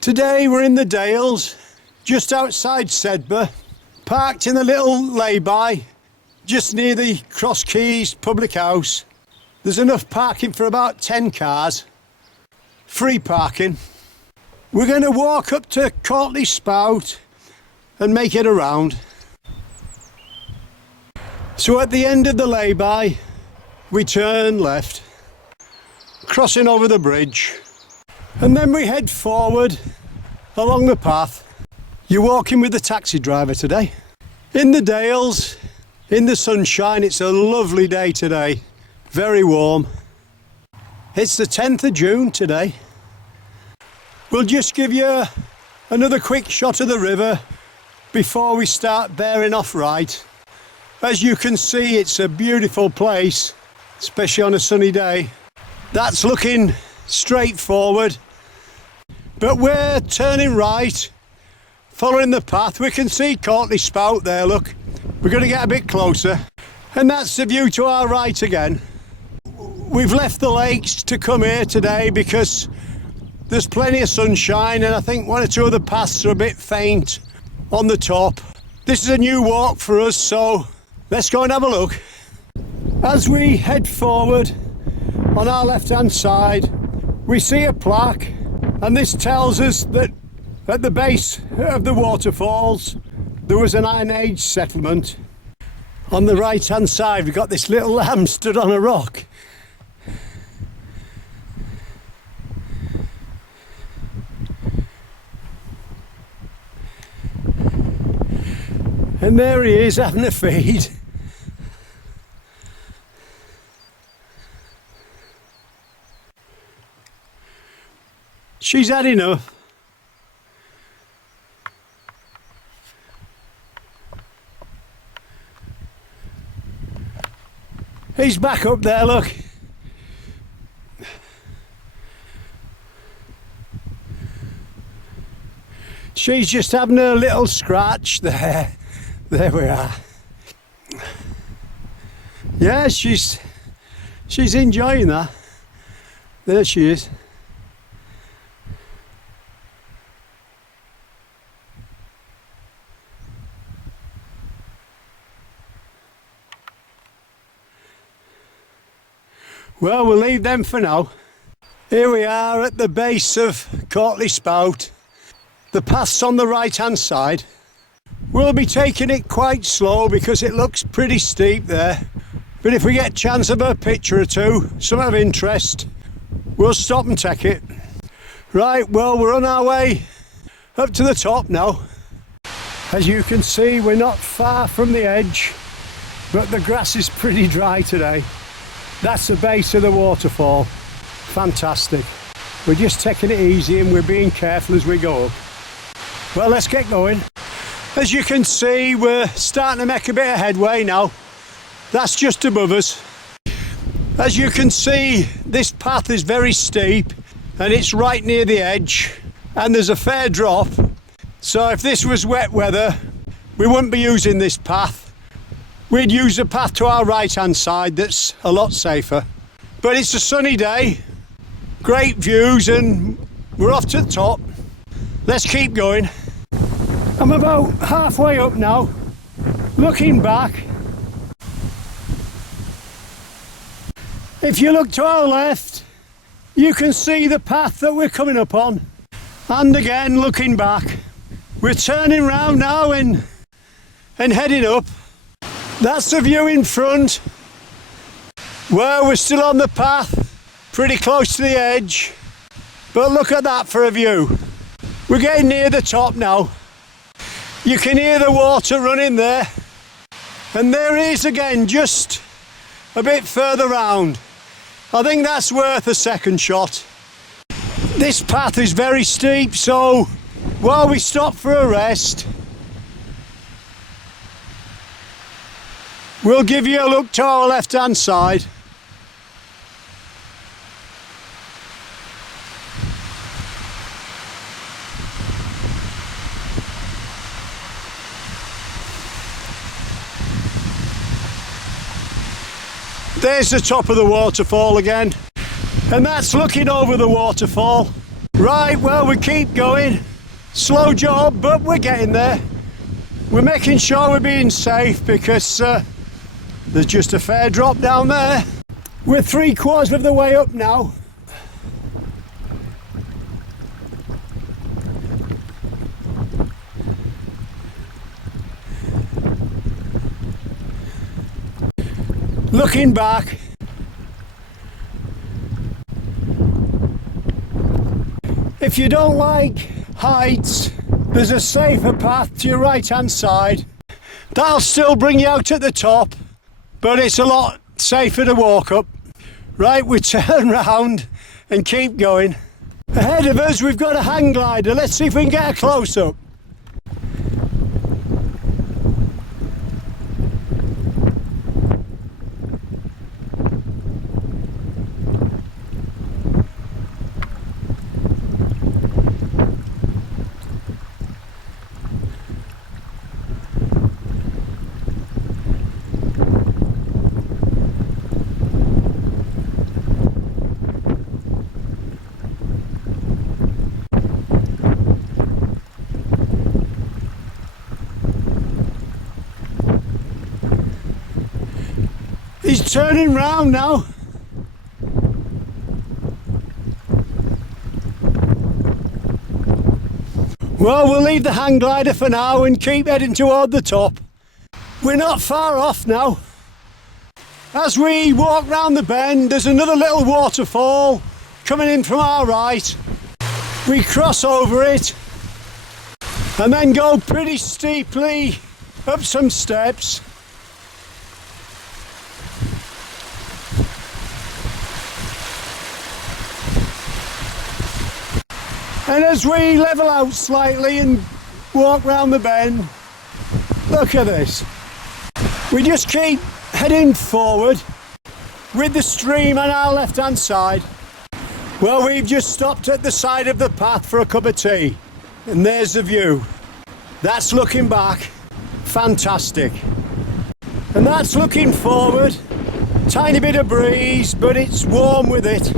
Today we're in the Dales, just outside Sedbergh, parked in a little lay-by, just near the Cross Keys public house. There's enough parking for about 10 cars, free parking. We're going to walk up to Cautley Spout and make it around. So at the end of the lay-by, we turn left, crossing over the bridge, and then we head forward along the path. You're walking with the taxi driver today. In the Dales, in the sunshine, it's a lovely day today, very warm. It's the 10th of June today. We'll just give you another quick shot of the river before we start bearing off right. As you can see, it's a beautiful place, especially on a sunny day. That's looking straight forward, but we're turning right, following the path. We can see Cautley Spout there, look. We're going to get a bit closer, and that's the view to our right again. We've left the lakes to come here today because there's plenty of sunshine, and I think one or two of the paths are a bit faint on the top. This is a new walk for us, so let's go and have a look. As we head forward, on our left-hand side, we see a plaque, and this tells us that at the base of the waterfalls there was an Iron Age settlement. On the right-hand side we've got this little lamb stood on a rock. And there he is having a feed. She's had enough. He's back up there, look. She's just having a little scratch there. There we are. Yeah, she's enjoying that. There she is. Well, we'll leave them for now. Here we are at the base of Cautley Spout. The path's on the right-hand side. We'll be taking it quite slow because it looks pretty steep there. But if we get a chance of a picture or two, some of interest, we'll stop and take it. Right, well, we're on our way up to the top now. As you can see, we're not far from the edge, but the grass is pretty dry today. That's the base of the waterfall. Fantastic. We're just taking it easy and we're being careful as we go up. Well, let's get going. As you can see, we're starting to make a bit of headway now. That's just above us. As you can see, this path is very steep and it's right near the edge, and there's a fair drop. So if this was wet weather, we wouldn't be using this path. We'd use the path to our right-hand side that's a lot safer. But it's a sunny day, great views, and we're off to the top. Let's keep going. I'm about halfway up now, looking back. If you look to our left, you can see the path that we're coming up on. And again, looking back. We're turning round now and heading up. That's the view in front. Well, we're still on the path, pretty close to the edge. But look at that for a view. We're getting near the top now. You can hear the water running there. And there it is again, just a bit further round. I think that's worth a second shot. This path is very steep, so while we stop for a rest, we'll give you a look to our left-hand side. There's the top of the waterfall again, and that's looking over the waterfall. Right, well, we keep going. Slow job, but we're getting there. We're making sure we're being safe because there's just a fair drop down there. We're 3/4 of the way up now. Looking back, if you don't like heights, there's a safer path to your right hand side. That'll still bring you out at the top, but it's a lot safer to walk up. Right, we turn round and keep going. Ahead of us we've got a hang glider. Let's see if we can get a close up. He's turning round now. Well, we'll leave the hang glider for now and keep heading toward the top. We're not far off now. As we walk round the bend, there's another little waterfall coming in from our right. We cross over it and then go pretty steeply up some steps. And as we level out slightly and walk round the bend, look at this. We just keep heading forward with the stream on our left hand side. Well, we've just stopped at the side of the path for a cup of tea. And there's the view. That's looking back. Fantastic. And that's looking forward. Tiny bit of breeze, but it's warm with it.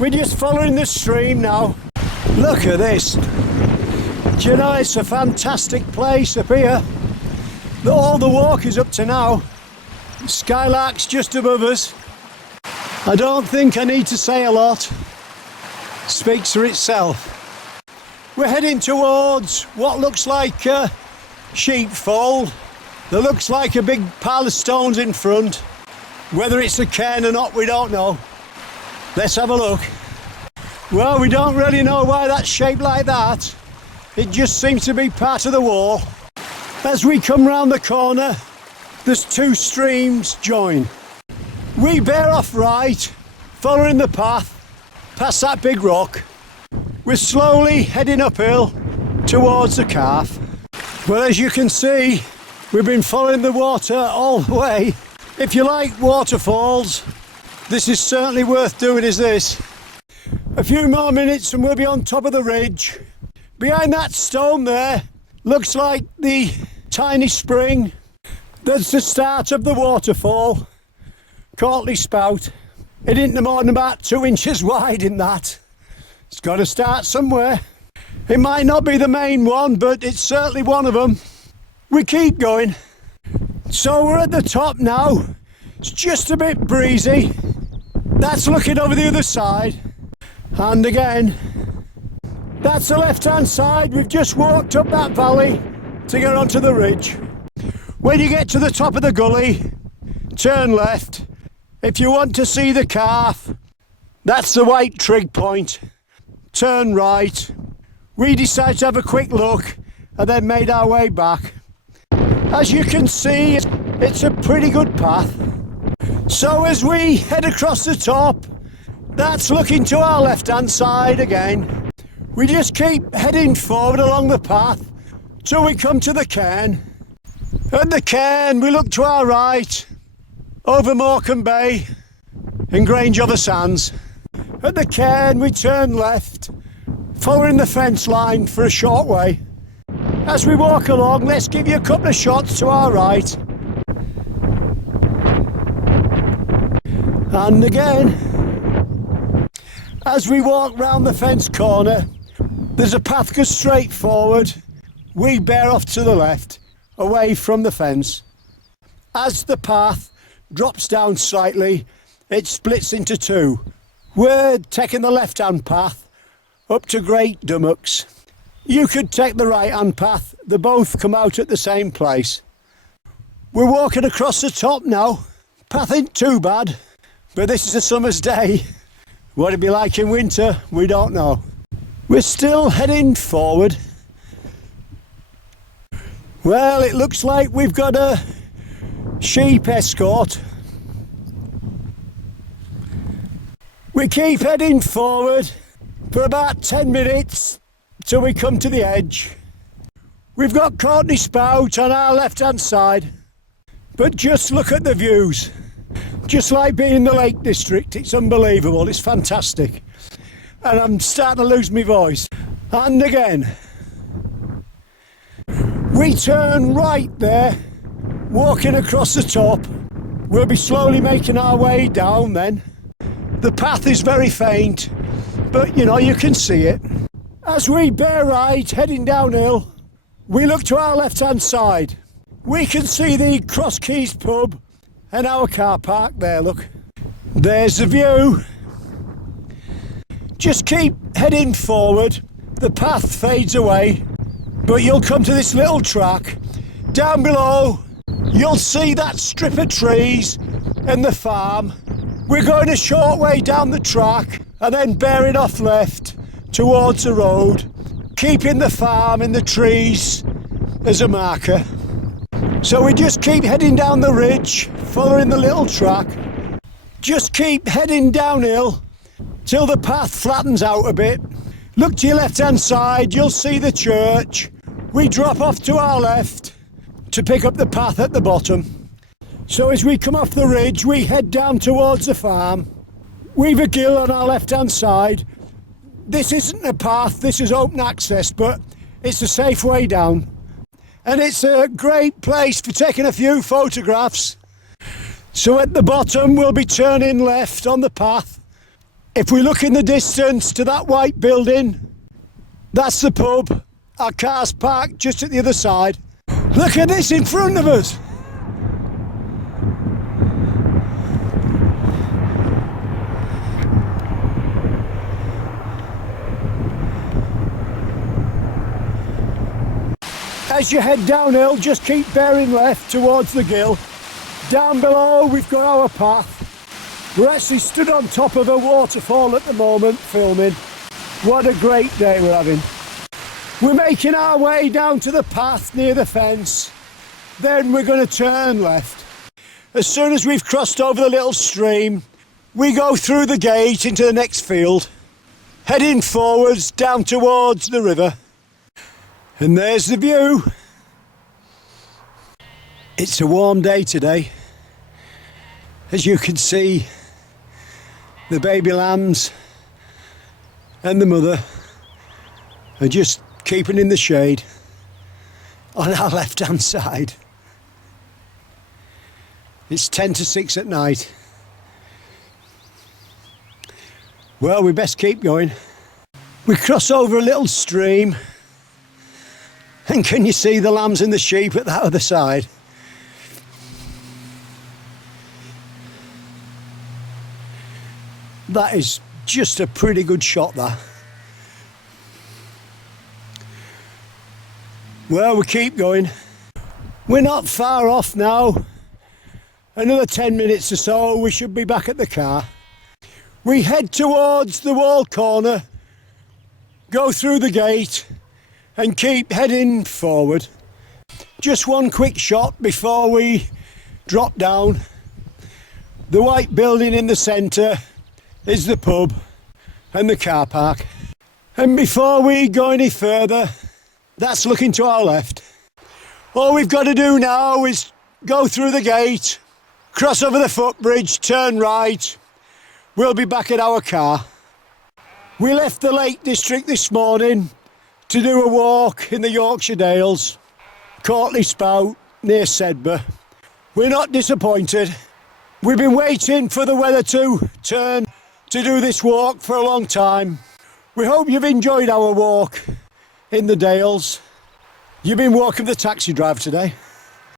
We're just following the stream now. Look at this. Do you know, it's a fantastic place up here. All the walk is up to now. Skylark's just above us. I don't think I need to say a lot. Speaks for itself. We're heading towards what looks like a sheepfold. There looks like a big pile of stones in front. Whether it's a cairn or not, we don't know. Let's have a look. Well, we don't really know why that's shaped like that. It just seems to be part of the wall. As we come round the corner, there's two streams join. We bear off right, following the path, past that big rock. We're slowly heading uphill towards the calf. Well, as you can see, we've been following the water all the way. If you like waterfalls, this is certainly worth doing, is this. A few more minutes and we'll be on top of the ridge. Behind that stone there, looks like the tiny spring. That's the start of the waterfall. Cautley Spout. It isn't more than about 2 inches wide in that. It's got to start somewhere. It might not be the main one, but it's certainly one of them. We keep going. So we're at the top now. It's just a bit breezy. That's looking over the other side. And again, that's the left-hand side. We've just walked up that valley to get onto the ridge. When you get to the top of the gully, turn left. If you want to see the calf, that's the white trig point. Turn right. We decided to have a quick look and then made our way back. As you can see, it's a pretty good path. So as we head across the top, that's looking to our left-hand side again. We just keep heading forward along the path till we come to the cairn. At the cairn, we look to our right, over Morecambe Bay and Grange over Sands. At the cairn, we turn left, following the fence line for a short way. As we walk along, let's give you a couple of shots to our right. And again. As we walk round the fence corner, there's a path goes straight forward. We bear off to the left, away from the fence. As the path drops down slightly, it splits into two. We're taking the left-hand path up to Great Dummacks. You could take the right-hand path. They both come out at the same place. We're walking across the top now. Path ain't too bad, but this is a summer's day. What it'd be like in winter, we don't know. We're still heading forward. Well, it looks like we've got a sheep escort. We keep heading forward for about 10 minutes till we come to the edge. We've got Cautley Spout on our left-hand side, but just look at the views. Just like being in the Lake District, it's unbelievable, it's fantastic. And I'm starting to lose my voice. And again. We turn right there, walking across the top. We'll be slowly making our way down then. The path is very faint, but you know, you can see it. As we bear right, heading downhill, we look to our left-hand side. We can see the Cross Keys pub and our car park there, look. There's the view. Just keep heading forward. The path fades away, but you'll come to this little track. Down below, you'll see that strip of trees and the farm. We're going a short way down the track and then bearing off left towards the road, keeping the farm and the trees as a marker. So we just keep heading down the ridge, following the little track. Just keep heading downhill till the path flattens out a bit. Look to your left-hand side, you'll see the church. We drop off to our left to pick up the path at the bottom. So as we come off the ridge, we head down towards the farm. We've a gill on our left-hand side. This isn't a path, this is open access, but it's a safe way down. And it's a great place for taking a few photographs. So at the bottom, we'll be turning left on the path. If we look in the distance to that white building, that's the pub. Our car's parked just at the other side. Look at this in front of us. As you head downhill, just keep bearing left towards the gill. Down below, we've got our path. We're actually stood on top of a waterfall at the moment, filming. What a great day we're having. We're making our way down to the path near the fence. Then we're going to turn left. As soon as we've crossed over the little stream, we go through the gate into the next field, heading forwards down towards the river. And there's the view. It's a warm day today. As you can see, the baby lambs and the mother are just keeping in the shade on our left-hand side. It's 10 to 6 at night. Well, we best keep going. We cross over a little stream, and can you see the lambs and the sheep at that other side? That is just a pretty good shot, that. Well, we keep going. We're not far off now. Another 10 minutes or so, we should be back at the car. We head towards the wall corner, go through the gate, and keep heading forward. Just one quick shot before we drop down. The white building in the centre is the pub and the car park. And before we go any further, that's looking to our left. All we've got to do now is go through the gate, cross over the footbridge, turn right. We'll be back at our car. We left the Lake District this morning to do a walk in the Yorkshire Dales, Cautley Spout near Sedbergh. We're not disappointed. We've been waiting for the weather to turn to do this walk for a long time. We hope you've enjoyed our walk in the Dales. You've been walking the taxi drive today.